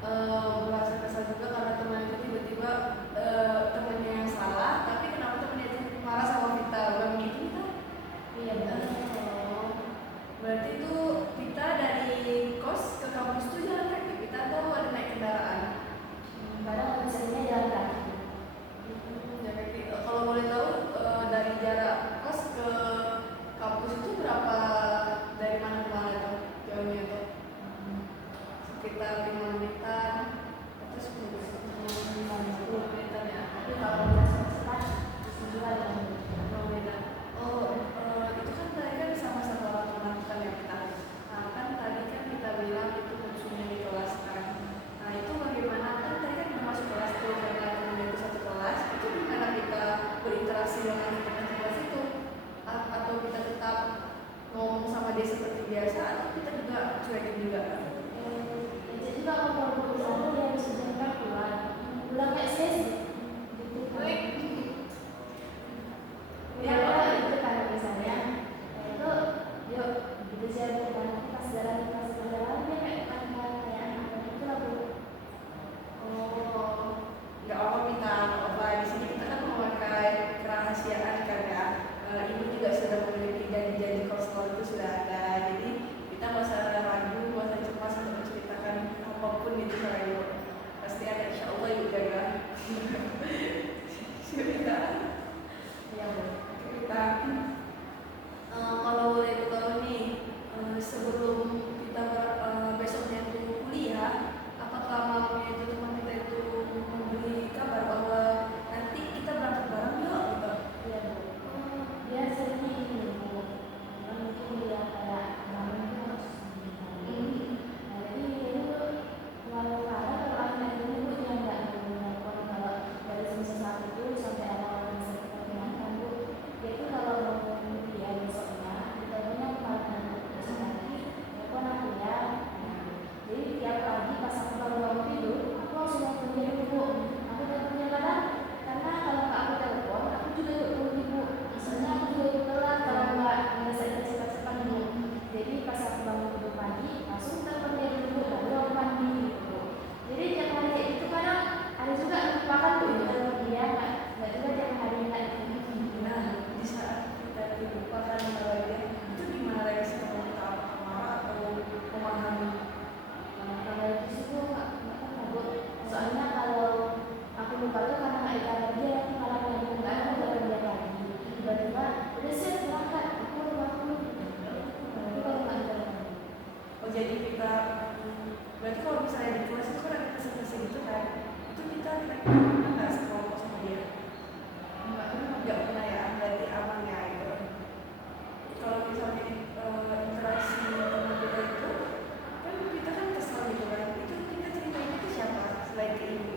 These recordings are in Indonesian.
merasa kesal juga karena teman itu tiba-tiba temennya yang salah, tapi kenapa temennya itu marah sama kita, bukan gitu kita? Iya benar. Oh, berarti itu kita dari kos ke kampus tuh jalan kaki kita atau ada naik kendaraan? Kadang misalnya jalan kaki. Jalan kaki. Kalau boleh tahu dari jarak kos ke kampus itu berapa, dari mana ke mana tuh jauhnya tuh? Sekitar 5 menitan atau 10 menitan ya? Tapi kalau udah cepat bisa juga ada. 5 menitan. Oh, itu kan tadi kan sama satu orang melakukan ya kita. Nah, kan tadi kan kita bilang itu musuhnya di kelas kan. Nah, itu bagaimana? Kan tadi kan udah masuk kelas tuh karena temennya itu satu kelas. Itu gimana kita berinteraksi dengan teman kelas itu? Atau kita tetap ngomong sama dia seperti biasa atau kita juga cuekin juga? Jadi kalau berusaha dia bisa jangan pulang kayak sesi gitu kan. Ya itu kan misalnya itu yuk gitu saja kan pas jalan dia kayak kayak itu lagu. Oh, nggak apa minta apa di sini kita kan memakai kerahasiaan kan ya. Ibu juga sudah memiliki janji-janji kolesterol itu sudah ada, jadi kita nggak usah ragu, nggak usah cemas untuk menceritakan apapun itu sama ibu. Pasti ada, insya Allah ibu jaga. Cerita, Ya cerita. Kalau boleh ibu tahu nih, sebelum kita besoknya itu kuliah, apakah malamnya itu teman kita itu memberi kabar bahwa nanti kita berangkat bareng yuk gitu? iya Bu. Dia sering ini Bu. Mungkin dia kayak bangun itu harus nah jadi itu kemarin-kemarin kalau akhirnya ini Bu dia nggak menelpon kalau dari semester 1 itu sampai awal semester pertengahan Bu. Dia itu kalau bangun dia besoknya diteleponnya kemarin besok lagi telepon aku ya. Jadi tiap pagi pas aku bangun tidur aku langsung nelfon dia dulu. Aku teleponnya kadang karena kalau nggak aku telepon aku juga ikut ibu. Misalnya aku juga ikut telat kalau nggak saya cepat-cepat dulu. Jadi pas aku bangun tidur pagi langsung telepon dia dulu baru aku mandi gitu. Jadi tiap hari kayak gitu kadang ada juga lupakan tuh itu telepon dia nggak juga tiap hari nggak gitu. Nah, di saat kita dilupakan kalau dia itu gimana reaksi kamu, kita apa marah atau memahami? Kalau itu sih tuh nggak takut. Soalnya kalau aku lupa tuh karena nggak dikabarin dia nanti malah nyambung nggak ada kabarin dia lagi. Tiba-tiba udah siap berangkat aku lupa dulu. Itu kalau nggak dikabarin. Oh, jadi kita berarti kalau misalnya di kelas itu kan ada presentasi gitu kan, itu kita kira-kira nggak sekelompok sama dia? Nggak pernah ya, berarti aman ya itu. Kalau misalnya interaksi teman kita itu kan kita kan kesal gitu kan, itu kita ceritainnya ke siapa selain ke ibu?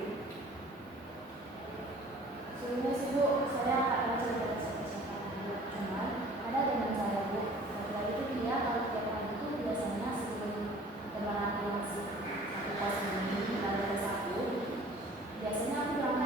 Sebelumnya sih Bu, saya nggak pernah cerita ke siapa-siapa dulu. Cuman ada teman saya Bu, lagi itu dia kalau tiap hari itu biasanya sebelum teman aku yang masih satu kelas ini ada kelas aku, biasanya aku berangkat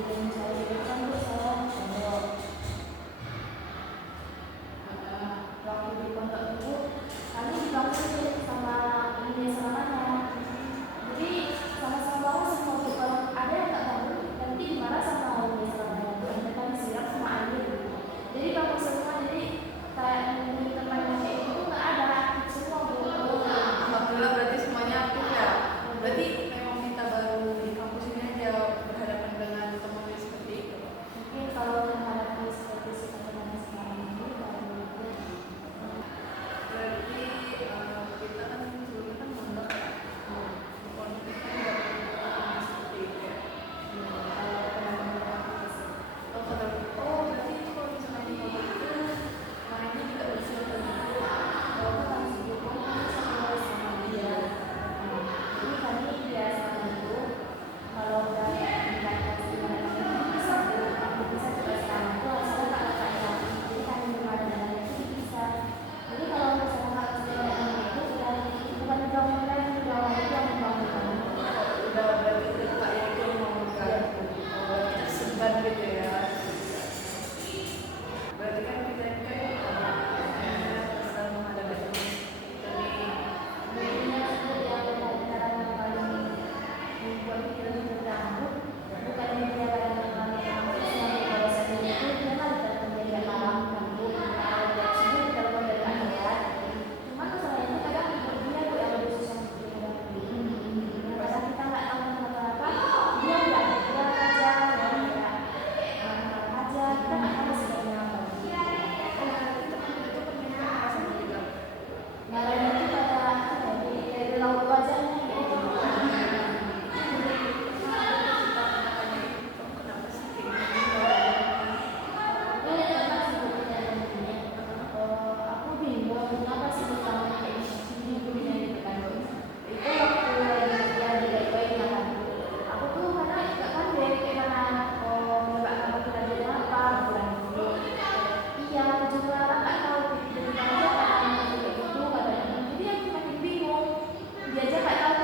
yang saya jurusan tuh saya pondok. Waktu di pondok itu kami dibangun sama ini selamanya. Jadi sama-sama bangun semua tuh. Kalau ada yang nggak bangun nanti dimarah sama ini selamanya. Mereka disiram sama air. Jadi bangun semua. Jadi kayak teman yang kayak itu nggak ada semua bu. Alhamdulillah berarti semuanya aktif ya. Berarti memang kita baru di kampus ini aja berhadapan dengan teman yang seperti itu. Mungkin kalau menghadapi seperti sekarang sekarang ini baru Berarti kita kan sebelumnya kan mondok ya. Pondok itu kan nggak perlu seperti itu ya. kalau teman-teman Berarti itu kalau misalnya di pondok itu mainnya juga bisa terbentuk. kalau kan didukung sama dia. Jadi kami biasa itu kalau udah meningkatkan semangat bisa juga sekarang itu hasilnya tak dapat lagi. Jadi kami bermain itu bisa. Jadi kalau misalnya semangat itu udah bukan membangun lagi, udah lagi yang membangun. Udah berarti udah kayak itu yang mau berarti tersebar gitu ya. Berarti kan kita ini kan bisa menghadapi ini. Mungkin yang cara yang paling membuat kita terganggu bukan dia yang paling kalau sendiri itu dia kan tidak menjadi malam ganggu kalau dia sendiri kita lakukan dari akhirat. Cuma masalah itu kadang dia tuh yang lebih susah untuk dihadapi. Kadang kita nggak tahu kenapa dia nggak dia aja kita nggak tahu sebenarnya apa. Marahnya itu pada dari laut wajahnya gitu. Aku bingung kenapa sih kamu kayak gini begini gitu kan. Itu waktu lagi dia baik-baik kan. Aku tuh karena nggak pandai gimana menebak kamu kita jadi apa bulan dulu. Iya, juga orang nggak tahu gitu aja kan kayak gitu katanya. Jadi aku makin bingung. Dia aja nggak tahu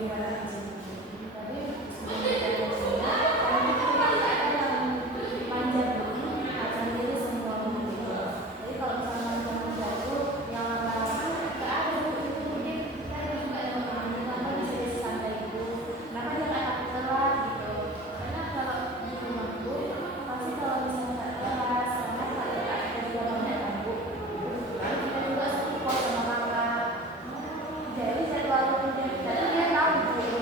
gimana? Tapi sebelum kita biasanya kalau kita ada yang panjat dulu akan jadi semua gitu. Jadi kalau misalnya kamu jatuh yang lain nggak ada itu mungkin kita harus menggunakan bisa santai itu. Kenapa jangan takut telat gitu? Karena kalau di rumahku pasti kalau misalnya nggak telat karena kakak kita juga banyak ganggu. Lalu kita juga support sama kakak. Jadi jadwal kerja kita tuh dia tahu gitu.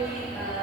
pilih